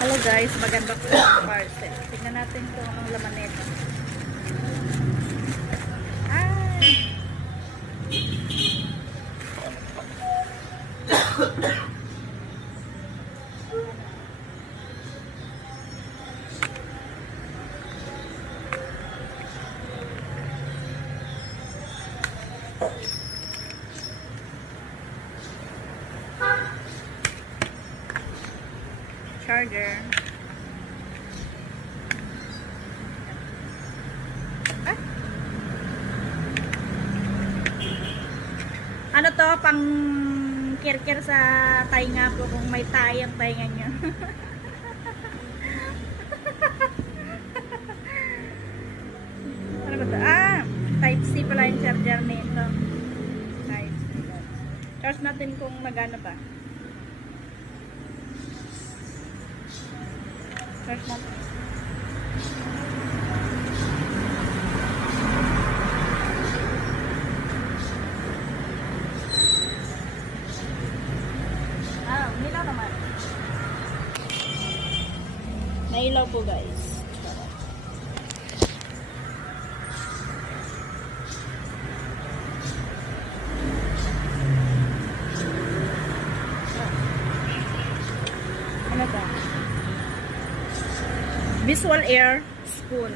Hello guys, maganda po yung parcel. Tingnan natin kung anong laman nito. Ay! Charger. Ah? Ano to? Pang kirkir sa tainga po kung may tayang tainga nyo. Ano ba to? Ah! Type C pala yung charger nito. Type C. Charge natin kung magano ba. Charge natin. Ah, nilaw naman. Nailaw po guys. Ano ba? Visual Air spoon.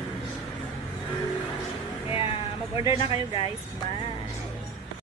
Kaya mag-order na kayo guys. Bye!